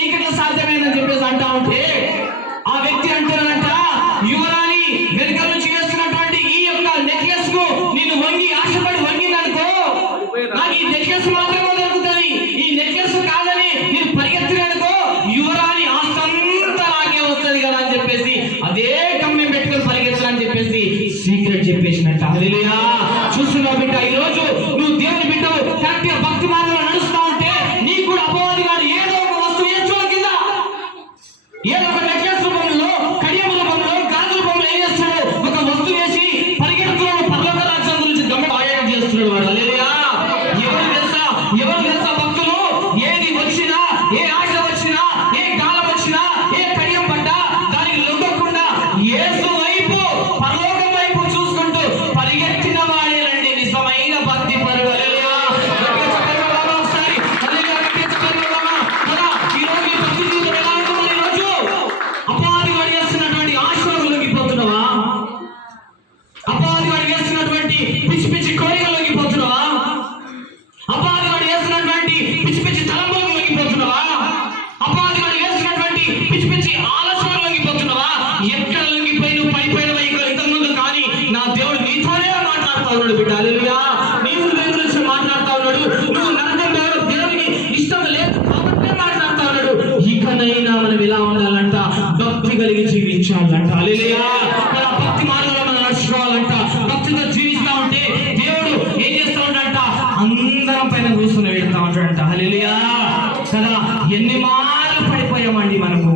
నీకెట్లా సాధ్యమైందని చెప్పేసి అంటా ఉంటే ఆ వ్యక్తి అంటున్నాడంట, యువరాణి వెనుక నుంచి వేస్తున్నటువంటి ఈ యొక్క నెక్లెస్ కు నేను వంగి ఆశపడి వంగిందనుకో, నాకు ఈ నెక్లెస్ మాత్రమే దొరుకుతుంది, ఈ నెక్లెస్ కాదని నేను పరిగెత్తిననుకో యువరాణి ఆస్తంతా నాకే వస్తుంది కదా అని చెప్పేసి అదే గమ్యం పెట్టుకుని పరిగెత్తాలని చెప్పేసి సీక్రెట్ చెప్పేసినట్ట. హల్లెలూయా. చూస్తున్నావు బిడ్డ, ఈ రోజు నువ్వు దేవుని బిడ్డ కరెక్ట్ గా భక్తి మార్గంలో నడుస్తా ఉంటే నీకు కూడా అపవాది గారు ఏదో ఒక వస్తువు వేసుకోవాలి కింద, ఏదో ఒక నెక్లెస్ రూపంలో, కడియం రూపంలో, గాజు రూపంలో ఏం చేస్తున్నాడు, ఒక వస్తువు వేసి పరిగెత్తుతున్నాడు, పరలోక రాజ్యం గురించి గమనం చేస్తున్నాడు వాడు. హల్లెలూయా. ఎవరు తెలుసా భక్తులు, ఏది వచ్చినా, ఏ ఆశ వచ్చినా, ఏ కాలం వచ్చినా, ఏ కడియం పడ్డా దానికి లొంగకుండా యేసు వైపు, పరలోకం వైపు చూసుకుంటూ పరిగెత్తిన వాడేనండి నిజమైన భక్తి పరుడు. హల్లెలూయా. ఒకసారి హల్లెలూయా కదా. ఈరోజు ఈ భక్తి జీవితం ఎలా ఉంటుంది? ఈరోజు అపవాది వాడు చేస్తున్నటువంటి ఆశలకు లొంగిపోతున్నావా? అపవాది వాడు చేస్తున్నటువంటి పిచ్చి పిచ్చి కోరికలు లొంగిపోతున్నావా? అపవాది వాడు చేస్తున్నటువంటి పిచ్చి పిచ్చి తలంపులకు లొంగిపోతున్నావా? అపవాది వాడు చేస్తున్నటువంటి పిచ్చి పిచ్చి ఆలోచనలకు లొంగిపోతున్నావా? ఎక్కడ లొంగిపోయి నువ్వు పడిపోయినవా ఇంతకుముందు? కానీ నా దేవుడు నీతోనే మాట్లాడుతా ఉన్నాడు బిడ్డ. హల్లెలూయా. నీవు దేవుని గురించి మాట్లాడుతా ఉన్నాడు. నువ్వు నరకం దేవునికి ఇష్టం లేదు కాబట్టే మాట్లాడుతా ఉన్నాడు. ఇకనైనా మనం ఎలా ఉండాలంట? భక్తి కలిగి జీవించాలంట. హల్లెలూయా. మన భక్తి మార్గంలో మనం నడుచుకోవాలంట. భక్తితో జీవిస్తా ఉంటే దేవుడు ఏం చేస్తా ఉంటాడంట? అందరం పైన కూర్చొని వెళ్తా ఉంటాడంట. హల్లెలూయా కదా. ఎన్ని మార్లు పడిపోయామండి మనము,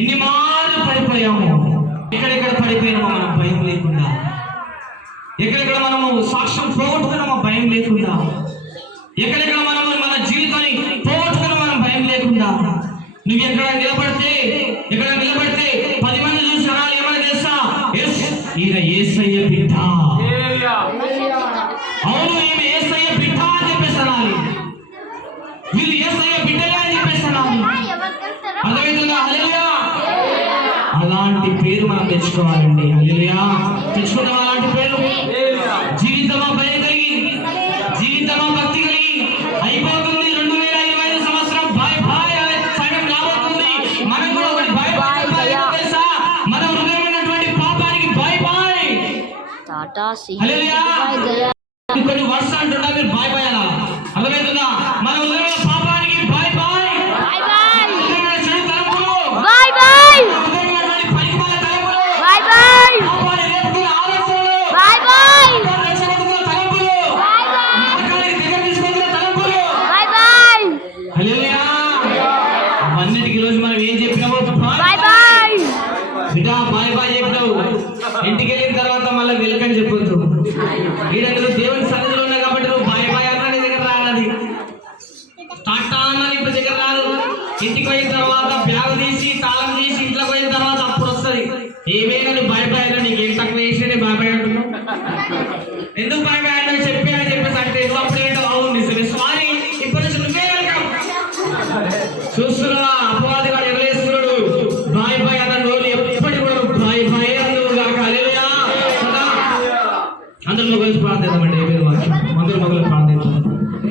ఎన్ని మార్లు పడిపోయాము. ఎక్కడెక్కడ పడిపోయినామో మనం భయం లేకుండా, ఎక్కడెక్కడ మనము సాక్ష్యం పోగొట్టుకున్నామో భయం లేకుండా, ఎక్కడెక్కడ మనము మన జీవితాన్ని పోగొట్టుకున్నా మనం భయం లేకుండా. నువ్వు ఎక్కడ నిలబడితే 10 మంది చూసి అనాలి, ఏమని తెలుసా? ఈయన యేసయ్య బిడ్డ, అవును ఈమె యేసయ్య బిడ్డ అని చెప్పేసి అనాలి, వీళ్ళు యేసయ్య బిడ్డగా అని చెప్పేసి అనాలి. అర్థమవుతుందా? హల్లెలూయా. అలాంటి పేరు మనం తెచ్చుకోవాలండి. హల్లెలూయా. తెచ్చుకున్నాం అలాంటి పేరు. జీవితమా భయం కలిగి, జీవితమా భక్తి కలిగి అయిపోతుంది. 2025 సంవత్సరం బాయ్ బాయ్ అనే సమయం రాబోతుంది. మనకు కూడా ఒకటి బాయ్ బాయ్ తెలుసా? మన హృదయమైనటువంటి పాపానికి బాయ్ బాయ్. హల్లెలూయా. కొన్ని వర్షాలు అంటుంటా, మీరు బాయ్ బాయ్ అలా. అర్థమవుతుందా? మన హృదయంలో పాపానికి బాయ్ బాయ్, బాయ్ బాయ్. చెడు తలంపులు బాయ్ బాయ్, హృదయమైనటువంటి పరిమళ తలంపులు బాయ్ బాయ్, పాపాన్ని రేపుకునే ఆలోచనలు బాయ్ బాయ్, రక్షణకున్న తలంపులు బాయ్ బాయ్, నరకానికి దగ్గర తీసుకునే తలంపులు బాయ్ బాయ్. హల్లెలూయా. అవన్నిటికి రోజు మనం ఏం చెప్పినామో బాయ్ బాయ్ బిడ్డ, బాయ్ బాయ్ చెప్పినావు. ఇంటికి వెళ్ళిన తర్వాత మళ్ళీ వెల్కమ్ చెప్పొద్దు. ఈడ నువ్వు దేవుని సన్నిధిలో ఉన్నా కాబట్టి నువ్వు బాయ్ బాయ్ అన్నా నీ దగ్గర రావాలి, టాటా అన్నా నీ దగ్గర రాదు. ఇంటికి పోయిన తర్వాత బ్యాగ్ తీసి తాళం తీసి ఇంట్లోకి పోయిన తర్వాత అప్పుడు వస్తుంది. ఏమైనా నువ్వు బాయ్ బాయ్ అన్నా నీకు ఏం తక్కువ వేసి బాయ్ బాయ్ అంటున్నావు? ఎందుకు బాయ్ బాయ్